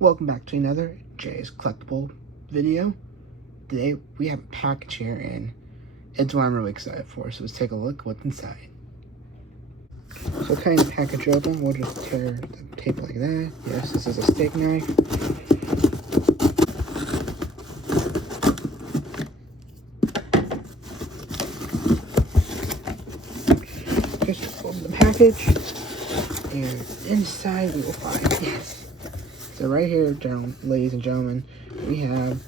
Welcome back to another Jay's Collectible video. Today we have a package here and it's what I'm really excited for, so let's take a look what's inside. So cutting the package open, we'll just tear the tape like that. Yes, this is a steak knife. Just open the package and inside we will find, yes. So right here, ladies and gentlemen, we have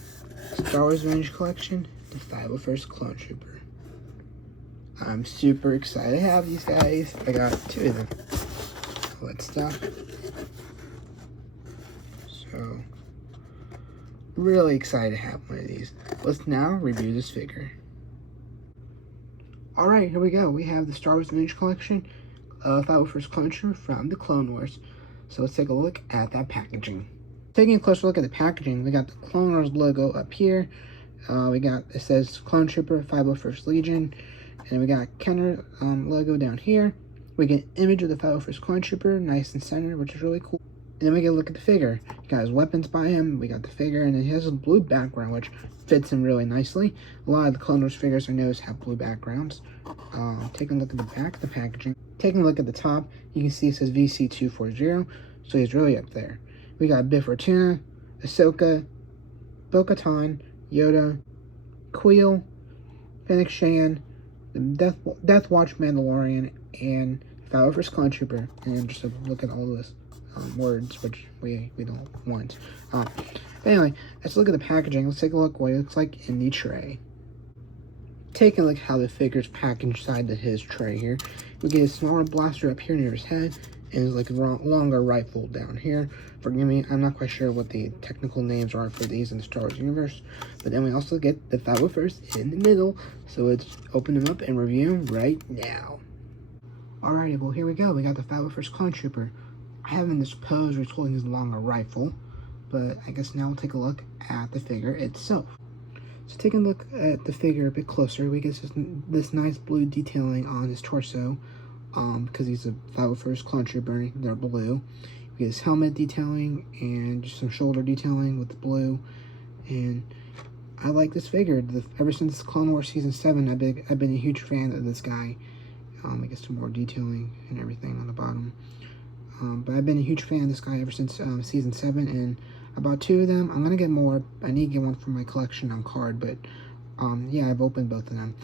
Star Wars Vintage Collection, the 501st Clone Trooper. I'm super excited to have these guys. I got two of them. Let's stop. So, really excited to have one of these. Let's now review this figure. Alright, here we go. We have the Star Wars Vintage Collection, 501st Clone Trooper from the Clone Wars. So let's take a look at that packaging. Taking a closer look at the packaging, we got the Clone Wars logo up here. It says Clone Trooper 501st Legion. And then we got Kenner logo down here. We get an image of the 501st Clone Trooper, nice and center, which is really cool. And then we get a look at the figure. He got his weapons by him. We got the figure, and then he has a blue background, which fits him really nicely. A lot of the Clone Wars figures I noticed have blue backgrounds. Taking a look at the back of the packaging. Taking a look at the top, you can see it says VC240, so he's really up there. We got Biff Fortuna, Ahsoka, Bo-Katan, Yoda, Kuiil, Fennec Shand, the Death Watch Mandalorian, and 501st Clone Trooper. And just a look at all this words, which we don't want. But anyway, let's look at the packaging. Let's take a look what it looks like in the tray. Taking a look how the figure's packaged side to his tray here. We get a smaller blaster up here near his head, and it's like a longer rifle down here. Forgive me, I'm not quite sure what the technical names are for these in the Star Wars universe. But then we also get the 501st in the middle, so let's open them up and review them right now. Alrighty, well here we go. We got the 501st Clone Trooper. I have him in this pose where he's holding his longer rifle, but I guess now we'll take a look at the figure itself. So taking a look at the figure a bit closer, we get this nice blue detailing on his torso, because he's a 501st Clone Trooper, they're blue. We get his helmet detailing and just some shoulder detailing with the blue, and I like this figure. Ever since Clone Wars Season 7, I've been a huge fan of this guy. We get some more detailing and everything on the bottom. But I've been a huge fan of this guy ever since Season 7, and I bought two of them. I'm going to get more. I need to get one for my collection on card, but yeah, I've opened both of them.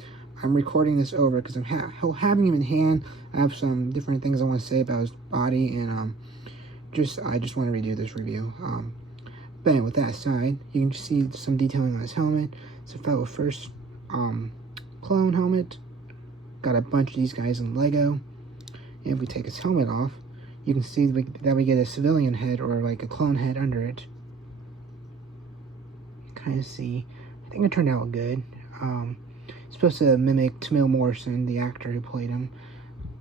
I'm recording this over because I'm having him in hand. I have some different things I want to say about his body, and I just want to redo this review. But anyway, with that aside, you can just see some detailing on his helmet. It's a 501st clone helmet. Got a bunch of these guys in Lego. And if we take his helmet off, you can see that we get a civilian head or like a clone head under it. Kind of see. I think it turned out good. It's supposed to mimic Tamil Morrison, the actor who played him,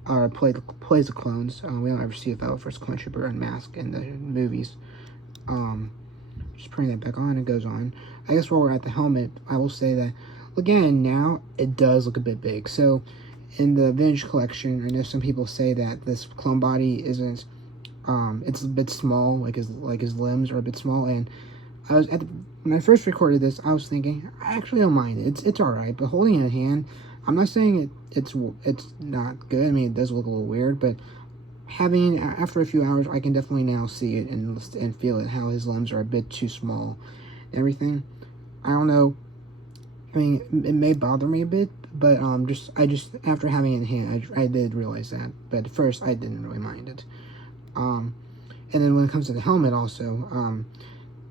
or plays the clones. We don't ever see a 501st Clone Trooper unmasked in the movies. Just putting that back on, it goes on. I guess while we're at the helmet, I will say that again now it does look a bit big. So in the Vintage Collection, I know some people say that this clone body isn't, it's a bit small, like his limbs are a bit small, and when I first recorded this, I was thinking, I actually don't mind it. It's alright, but holding it in hand, I'm not saying it's not good. I mean, it does look a little weird, but after a few hours, I can definitely now see it and feel it, how his limbs are a bit too small and everything. I don't know. I mean, it may bother me a bit, but after having it in hand, I did realize that. But at first, I didn't really mind it. And then when it comes to the helmet, also,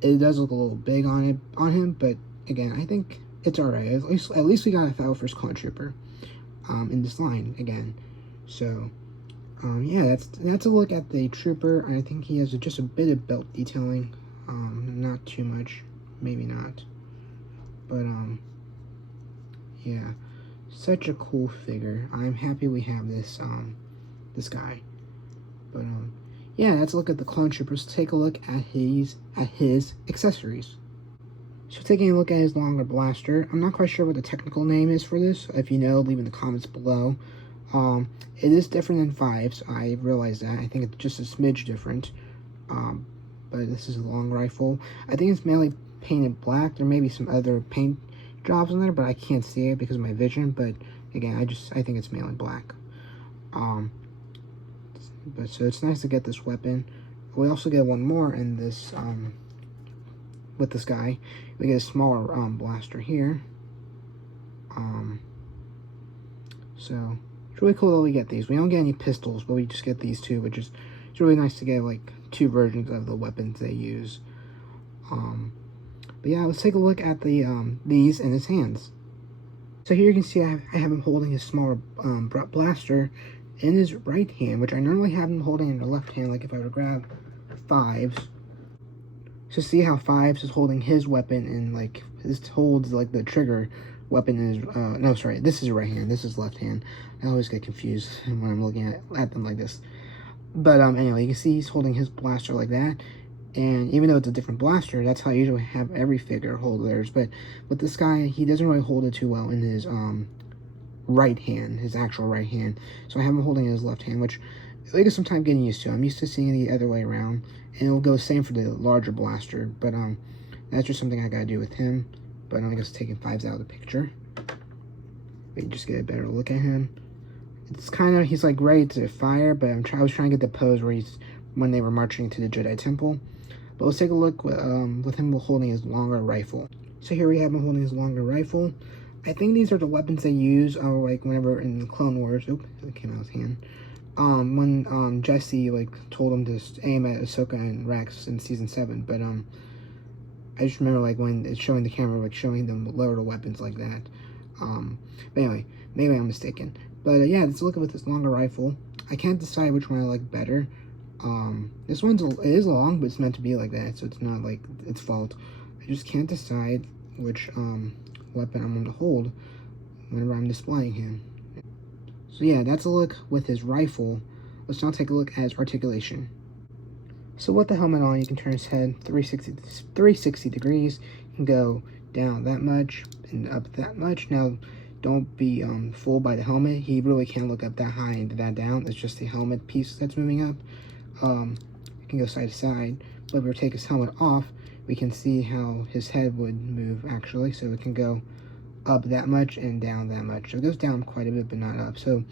it does look a little big on him. But again, I think it's alright. At least we got a 501st Clone Trooper in this line again. So yeah, that's a look at the Trooper. I think he has just a bit of belt detailing. Not too much, maybe not, but yeah, such a cool figure. I'm happy we have this guy. But yeah, let's look at the Clone Troopers. Take a look at his accessories. So taking a look at his longer blaster, I'm not quite sure what the technical name is for this. If you know, leave in the comments below. It is different than 5s. I realize that. I think it's just a smidge different. but this is a long rifle. I think it's mainly painted black. There may be some other paint jobs in there, but I can't see it because of my vision. But again, I think it's mainly black. But so it's nice to get this weapon. We also get one more in this with this guy. We get a smaller blaster here. So it's really cool that we get these. We don't get any pistols, but we just get these two, which is it's really nice to get like two versions of the weapons they use. But yeah, let's take a look at the these in his hands. So here you can see I have him holding his smaller blaster in his right hand, which I normally have him holding in the left hand, like if I were to grab Fives. So see how Fives is holding his weapon and like this holds like the trigger weapon in his, no sorry, this is right hand, this is left hand. I always get confused when I'm looking at them like this. But anyway, you can see he's holding his blaster like that. And even though it's a different blaster, that's how I usually have every figure hold theirs. But with this guy, he doesn't really hold it too well in his right hand, his actual right hand. So I have him holding in his left hand, which I get some time getting used to. I'm used to seeing it the other way around. And it'll go the same for the larger blaster. But that's just something I gotta do with him. But I guess taking Fives out of the picture. But you just get a better look at him. It's kind of, he's like ready to fire, but I was trying to get the pose where he's, when they were marching to the Jedi Temple. But let's take a look with him holding his longer rifle. So here we have him holding his longer rifle. I think these are the weapons they use, like whenever in the Clone Wars. Oop, it came out of his hand. When Jesse like told him to aim at Ahsoka and Rex in season 7. But I just remember like when it's showing the camera, like showing them lower the weapons like that. But anyway, maybe I'm mistaken. But yeah, let's look at this longer rifle. I can't decide which one I like better. This one's it is long, but it's meant to be like that, so it's not like its fault. I just can't decide which weapon I'm going to hold whenever I'm displaying him. So yeah, that's a look with his rifle. Let's now take a look at his articulation. So with the helmet on, you can turn his head 360 degrees. You can go down that much and up that much. Now, don't be fooled by the helmet. He really can't look up that high and that down. It's just the helmet piece that's moving up. It can go side to side, but if we take his helmet off, we can see how his head would move actually. So it can go up that much and down that much. So it goes down quite a bit, but not up. So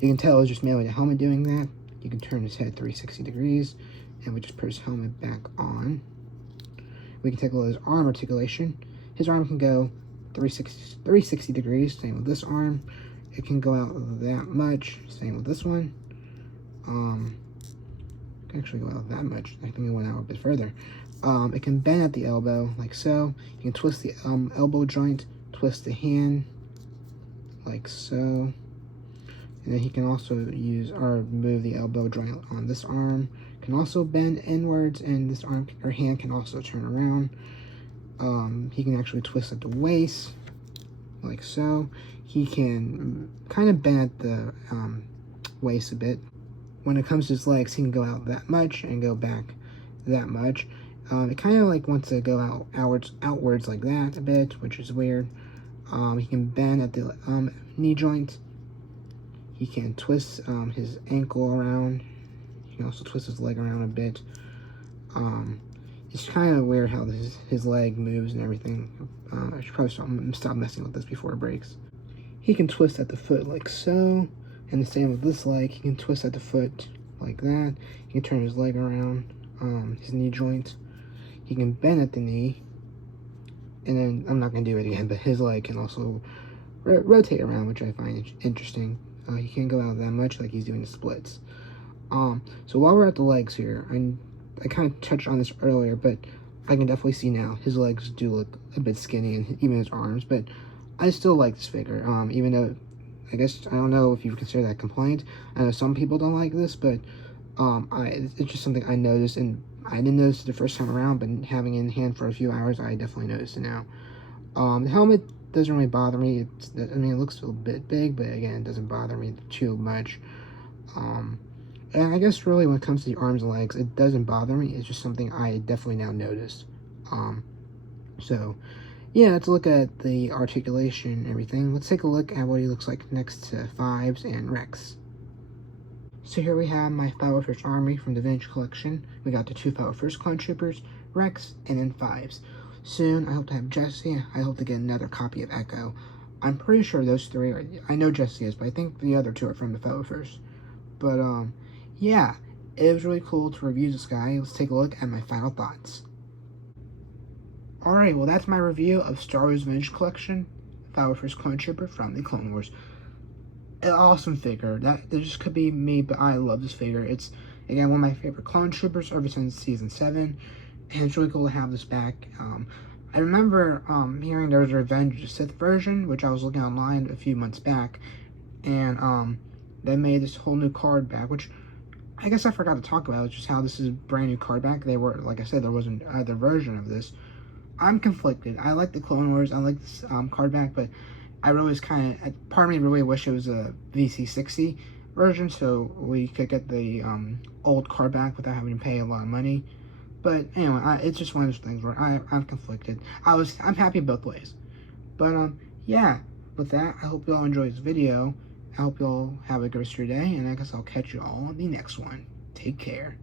you can tell it's just mainly the helmet doing that. You can turn his head 360 degrees, and we just put his helmet back on. We can take a look at his arm articulation. His arm can go 360 degrees, same with this arm. It can go out that much, same with this one. It can actually go out that much. I think it went out a bit further. It can bend at the elbow, like so. You can twist the elbow joint, twist the hand, like so. And then he can also use or move the elbow joint on this arm. Can also bend inwards, and this arm or hand can also turn around. He can actually twist at the waist, like so. He can kind of bend at the waist a bit. When it comes to his legs, he can go out that much and go back that much. It kind of like wants to go outwards like that a bit, which is weird. He can bend at the knee joint. He can twist his ankle around. He can also twist his leg around a bit. It's kind of weird how his leg moves and everything. I should probably stop messing with this before it breaks. He can twist at the foot like so. And the same with this leg. He can twist at the foot like that. He can turn his leg around, his knee joint. He can bend at the knee. And then, I'm not going to do it again, but his leg can also rotate around, which I find interesting. He can't go out that much like he's doing the splits. So while we're at the legs here, I kind of touched on this earlier, but I can definitely see now his legs do look a bit skinny, and even his arms, but I still like this figure, even though I guess, I don't know if you consider that a complaint. I know some people don't like this, but it's just something I noticed, and I didn't notice it the first time around, but having it in hand for a few hours, I definitely noticed it now. The helmet doesn't really bother me. I mean, it looks a bit big, but again, it doesn't bother me too much. And I guess really when it comes to the arms and legs, it doesn't bother me. It's just something I definitely now noticed. So yeah, let's look at the articulation and everything. Let's take a look at what he looks like next to Fives and Rex. So here we have my Fire Force Army from the Vintage Collection. We got the 2 Fire Force Clone Troopers, Rex, and then 5s. Soon, I hope to have Jesse. I hope to get another copy of Echo. I'm pretty sure those 3 are... I know Jesse is, but I think the other 2 are from the Fire Force. But, yeah. It was really cool to review this guy. Let's take a look at my final thoughts. Alright, well that's my review of Star Wars Vintage Collection, Fire Force Clone Trooper from the Clone Wars. An awesome figure. That just could be me, but I love this figure. It's, again, one of my favorite Clone Troopers ever since Season 7, and it's really cool to have this back. I remember hearing there was a Revenge of the Sith version, which I was looking online a few months back, and they made this whole new card back, which I guess I forgot to talk about, just how this is a brand new card back. They were, like I said, there wasn't either version of this. I'm conflicted. I like the Clone Wars, I like this card back, but I really was part of me really wish it was a VC60 version, so we could get the old card back without having to pay a lot of money. But anyway, it's just one of those things where I'm conflicted. I'm happy both ways. But yeah, with that, I hope you all enjoyed this video. I hope you all have a good rest of your day, and I guess I'll catch you all on the next one. Take care.